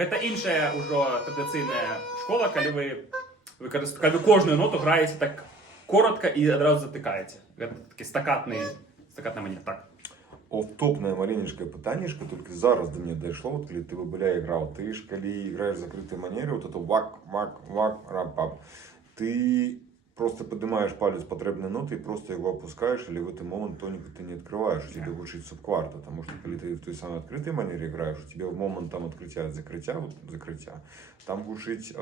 Гэта іншая ўжо традыцыйная школа, калі вы кожную ноту граеце так коротко і адразу затыкаеце. Гэта такі стакатная манера. Так. Офтопное маленечкое пытанишко, только зараз до меня дошло, вот коли ты в ББЛЯ играл, ты ж, коли играешь в закрытой манере, вот это вак, рап-пап, ты просто поднимаешь палец потребной ноты и просто его опускаешь, или в этот момент тонику ты не открываешь, у тебя гучит субкварта, потому что когда ты в той самой открытой манере играешь, у тебя в момент там открытия, закрытия, там гучит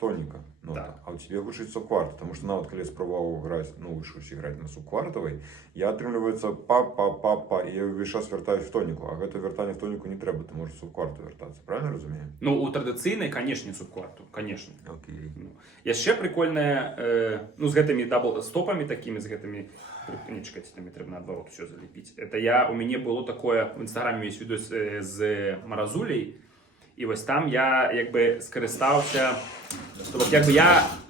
тоника нота, Да. а у тебя гучит субкварта, потому что вот когда я спробовал играть, вышусь играть на субквартовой, я отрымливается па, и я весь час вертаюсь в тонику, а это вертание в тонику не треба, ты можешь в субкварту вертаться, правильно разумею? Ну, у традыцыйнай, канешне, субкварту, канешне. Окей. Яшчэ прикольная, ну, з гэтымі дабл-стопамі такімі, з гэтымі, не чакайце, там трэба наадварот усё залепіць. Это у мяне было такое, в інстаграме ёсць відэо з Маразуляй, і вось там я як бы скарыстаўся, што вот як бы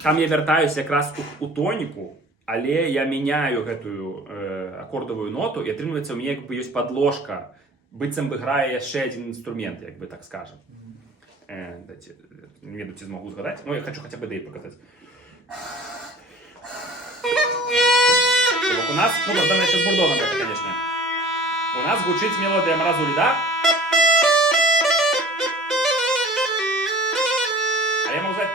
там я вяртаюся якраз у тоніку, але я мяняю гэтую акордавую ноту, і атрымліваецца у мяне як бы ёсць падложка, быццам бы грае яшчэ адзін інструмент, як бы так скажем. Дайте, не ведаю, ці змогу згадаць, но я хочу хотя бы ідею показаць. У нас, ну, данное сейчас бурдоном это, конечно. У нас гучить мелодия Маразулі, да? А я могу сказать...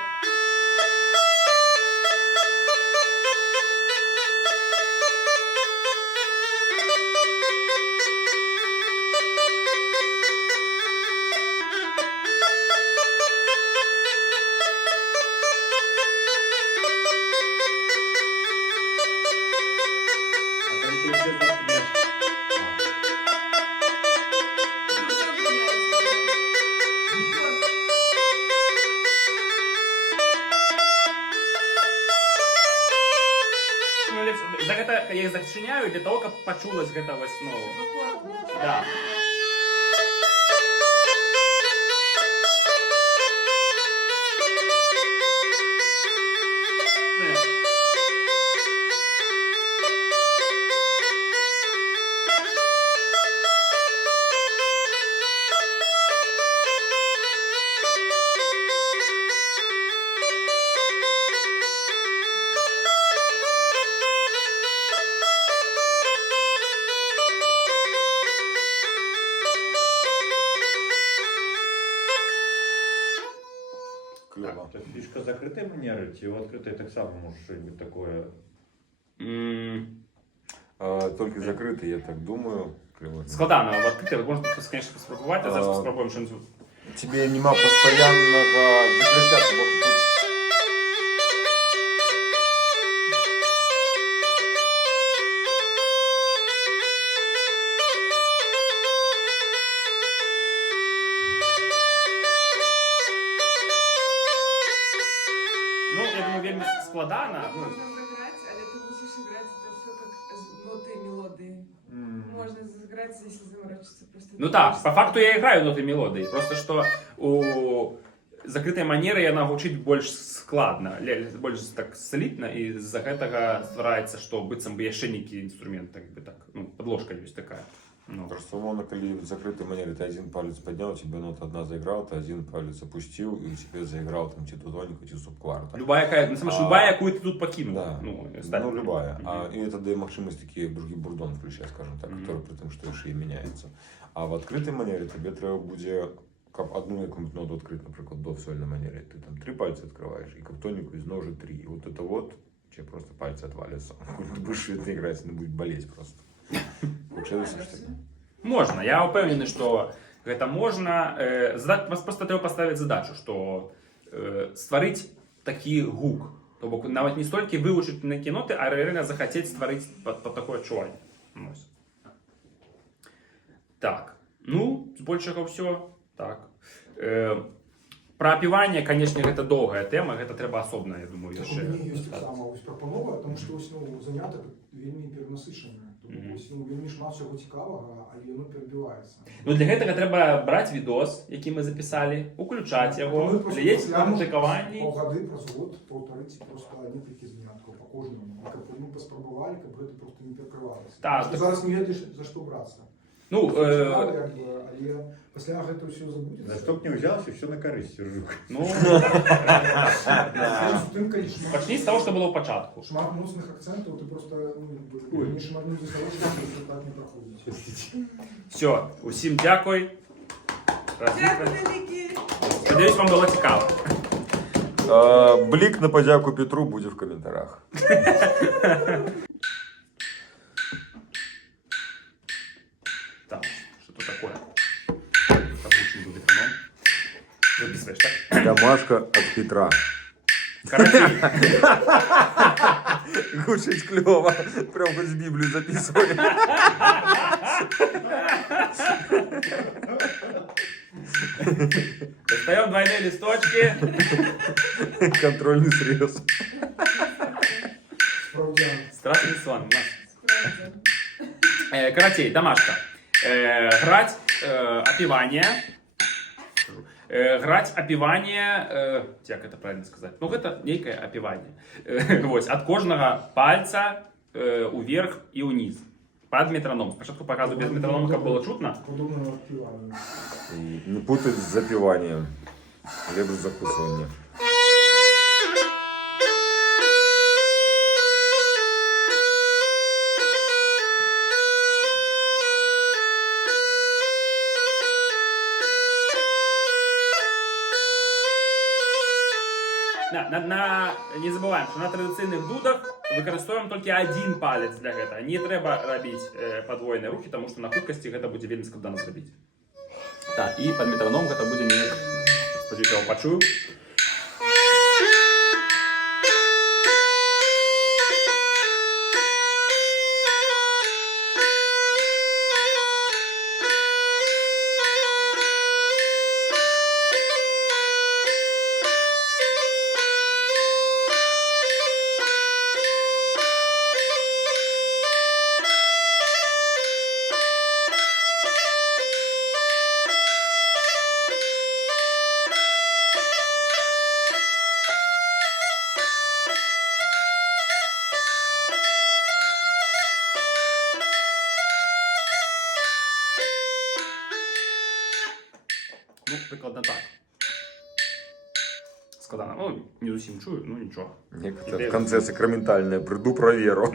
За гэта я их зачиняю для того, как почулось гэта вось, ну, да. Клево. Это фишка закрытой манеры, и у открытой так само может что-нибудь такое. Только закрытый, я так думаю. Клево. Складано, в открытый, можно, конечно, спробовать, а зараз А. спробуем что-нибудь. Тебе нема постоянного закрытия, потому что тут... складана. Ну, Можно заграть, але ты мусишь играть это все как ноты и мелодии. Можно заграть, если заморочиться. Просто ну так, по факту я граю ноты мелодії. Просто що у закритої манери яна гучить більш складно, більш так солідно, і з-за гэтага ствараецца, што быццам бы яшчэ нейкі інструмент, так бы так, ну, подложка ёсць такая. Ну. Просто умовно, коли в закрытой манере ты один палец поднял, тебе нота одна заиграл, ты один палец опустил, и тебе заиграл там тебе тонику, тебе субкварта. Любая, на самом деле, любая, яку ти тут покинув. Да, Ну, ну любая. И это дает возможность такие другие бурдон включать, скажем так, который при том, что еще и меняется. А в открытой манере тебе треба будет как одну якусь ноту открыть, например, до в сольной манере. Ты там 3 пальца открываешь, и каптонику из ножа 3. И вот это вот, тебе просто пальцы отвалятся. Ты будешь это играть, она будет болеть просто. Получилось, что ли? Можна. Я впевнений, що це можна. Просто треба поставити задачу, що створити такий гук. Тобто навіть не стільки вивчити на ноти, а реально захотіти створити по таке відчування. Ось. Так. Ну, з більшого все. Так. Про опівання, звісно, це довга тема, це треба особливо, я думаю, Так, ще. у мене є так само ось пропонова, тому що ось, ну, заняття вельми перенасичене. Тому ось, ну, вельми шмат всього цікавого, але воно перебивається. Ну, для цього треба брати відос, який ми записали, включати його, Ми просто глядіти розглянемо практикування. Полгоди, праз год, полтори, ці просто нескільки занятків по кожному. Як ми поспробували, як це просто не перекривалося. Так, Що так. зараз не ведаєш, за що братися. Ну, Але після цього все забудеться. За что б не взялся, все на користь сержу. ну, почни з того, що було в початку. Шмат мощних акцентів, ти просто, ну, не шматнув за того, що результат не проходить. Все, усім дякую. Дякую великі. Сподіваюсь, вам було цікаво. Блик на подяку Петру будет в комментариях. Так, що тут таке? Побучим буде канон. Записуєш, так? Домашка от Петра. Короче, Кушать клево. Прям хоть Библию записывали. достаем двойные листочки. Контрольный срез. Справді. Страшный сон у нас. Короче, домашка. Грать опевание. Грать опевание, як это правильно сказать? Ну, это некое опевание. Вот, от кожного пальца уверх и униз. Под метроном. Спочатку показываю без метронома, как было чутно. Подобно піванню. Не путать с запиванием. Либо с закусыванием. Не забуваем, що на традиційних дудах використовуємо тільки один палець для цього. Не треба робити подвоєні рухи, тому що на худкості це буде вельми складно зробити. Так, і під метроном це буде не... Сподіваюся, я його почую. Ну, прикладно так. Складано. Ну, не зовсім чую, ну нічого. Некоторые в конце сакраментальное. Приду проверу.